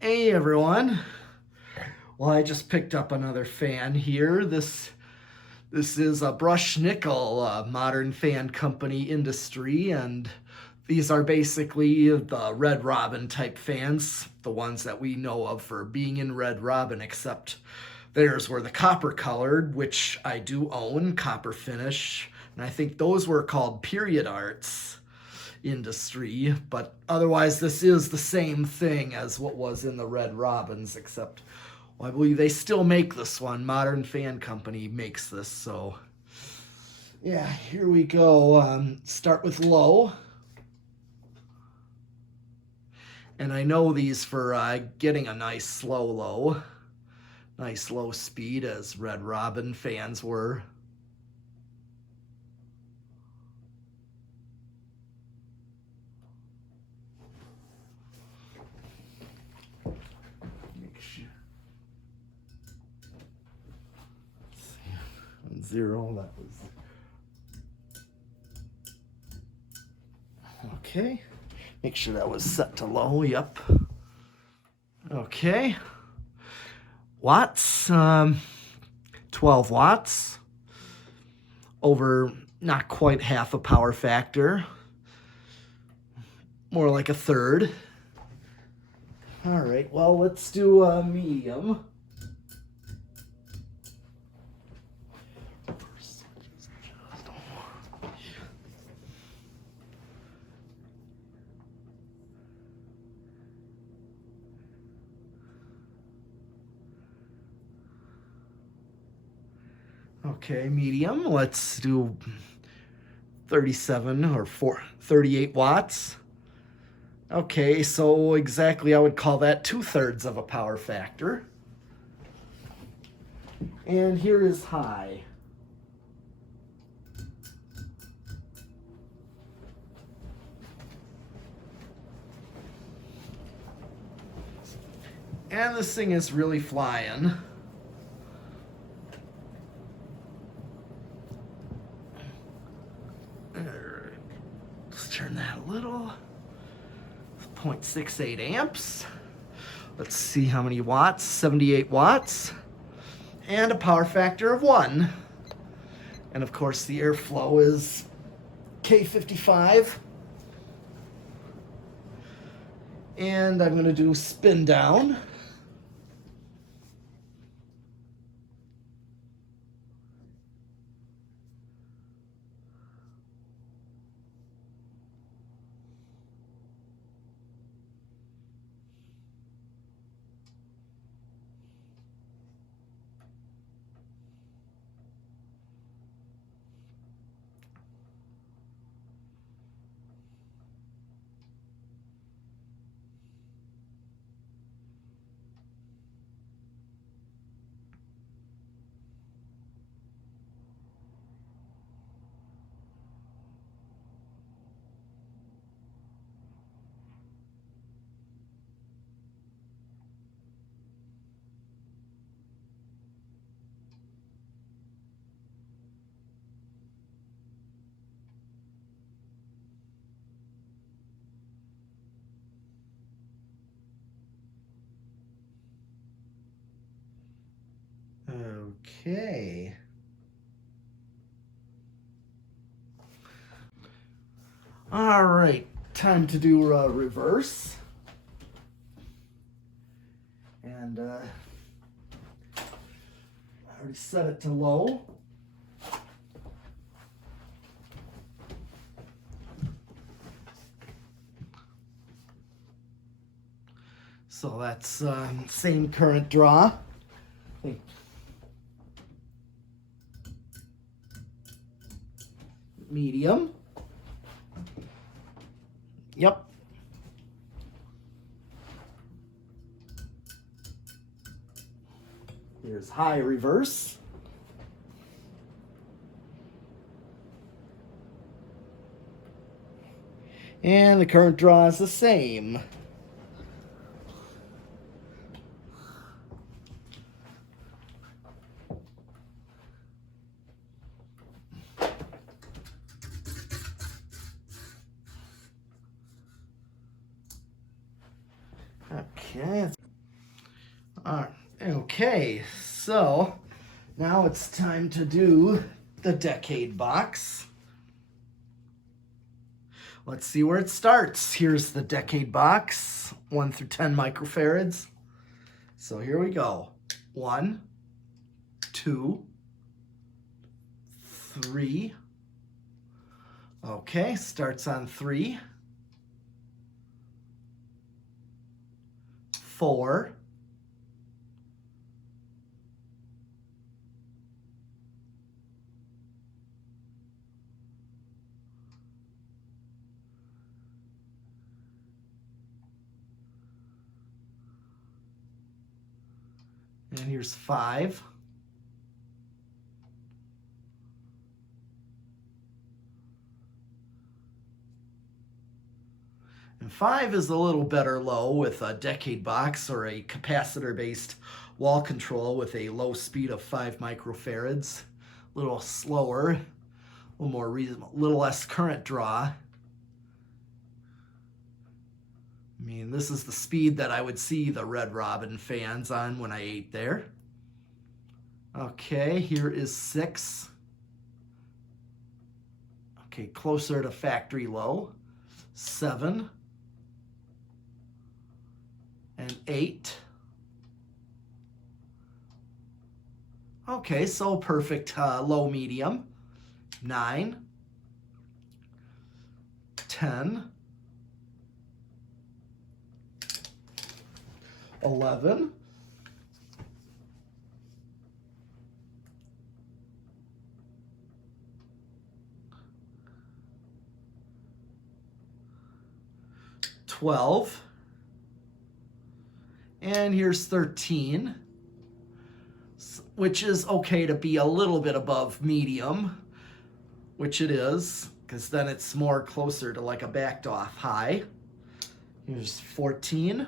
Hey everyone. Well, I just picked up another fan here. This is a Brush Nickel modern fan company industry, and these are basically the Red Robin type fans, the ones that we know of for being in Red Robin, except theirs were the copper colored, which I do own, copper finish, and I think those were called Period Arts industry, but otherwise this is the same thing as what was in the Red Robins, except well, I believe they still make this one. Modern Fan Company makes this, so yeah, here we go. Start with low, and I know these for getting a nice nice low speed as Red Robin fans were. Make sure. 0, that was okay. Make sure that was set to low. Yep. Okay. Watts, 12 watts. Over not quite half a power factor. More like a third. All right, well, let's do a medium. Okay, medium. Let's do 37 or 38 watts. Okay, so exactly I would call that 2/3 of a power factor. And here is high. And this thing is really flying. Let's turn that a little. 0.68 amps. Let's see how many watts. 78 watts. And a power factor of 1. And of course the airflow is K55. And I'm going to do spin down. Okay. All right, time to do reverse. And I already set it to low. So that's same current draw. Medium. Yep. Here's high reverse. And the current draw is the same. Okay. Okay, so now it's time to do the decade box. Let's see where it starts. Here's the decade box, 1 through 10 microfarads. So here we go. 1, 2, 3. Okay, starts on 3. 4. 5. And 5 is a little better low with a decade box or a capacitor-based wall control with a low speed of 5 microfarads. A little slower, a little more reasonable, a little less current draw. I mean, this is the speed that I would see the Red Robin fans on when I ate there. Okay, here is 6. Okay, closer to factory low. 7. And 8. Okay, so perfect low medium. 9. 10. 11. 12. And here's 13, which is okay to be a little bit above medium, which it is, because then it's more closer to like a backed off high. Here's 14,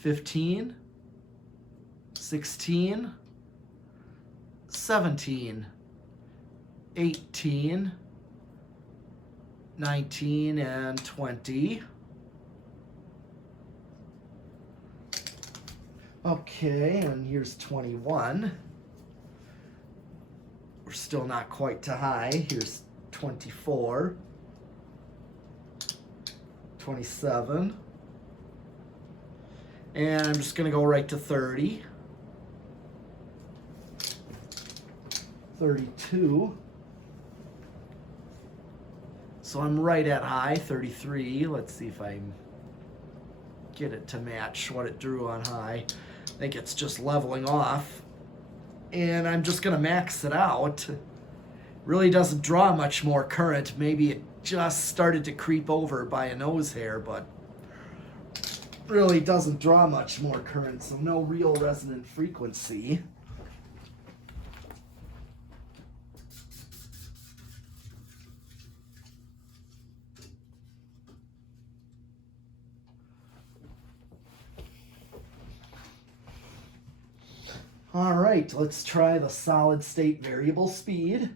15, 16, 17, 18, 19, and 20. Okay, and here's 21. We're still not quite to high. Here's 24, 27, and I'm just going to go right to 30, 32. So I'm right at high, 33. Let's see if I get it to match what it drew on high. I think it's just leveling off. And I'm just going to max it out. Really doesn't draw much more current. Maybe it just started to creep over by a nose hair, but really doesn't draw much more current, so no real resonant frequency. All right, let's try the solid state variable speed.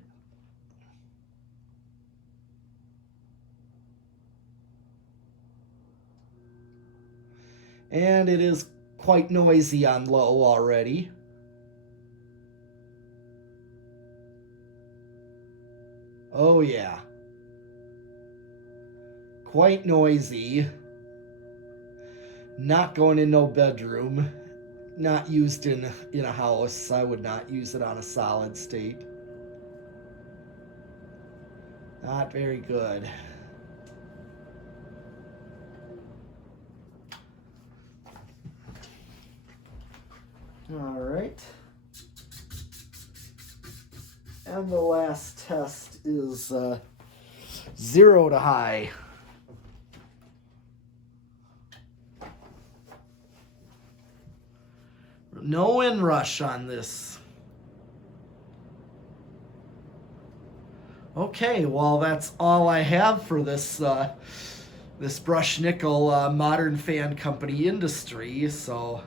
And it is quite noisy on low already. Oh yeah. Quite noisy. Not going in no bedroom. Not used in a house. I would not use it on a solid state. Not very good. All right. And the last test is 0 to high. No inrush on this. Okay, well that's all I have for this this Brush Nickel Modern Fan Company Industry. So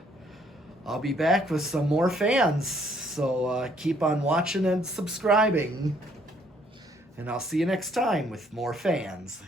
I'll be back with some more fans. So keep on watching and subscribing. And I'll see you next time with more fans.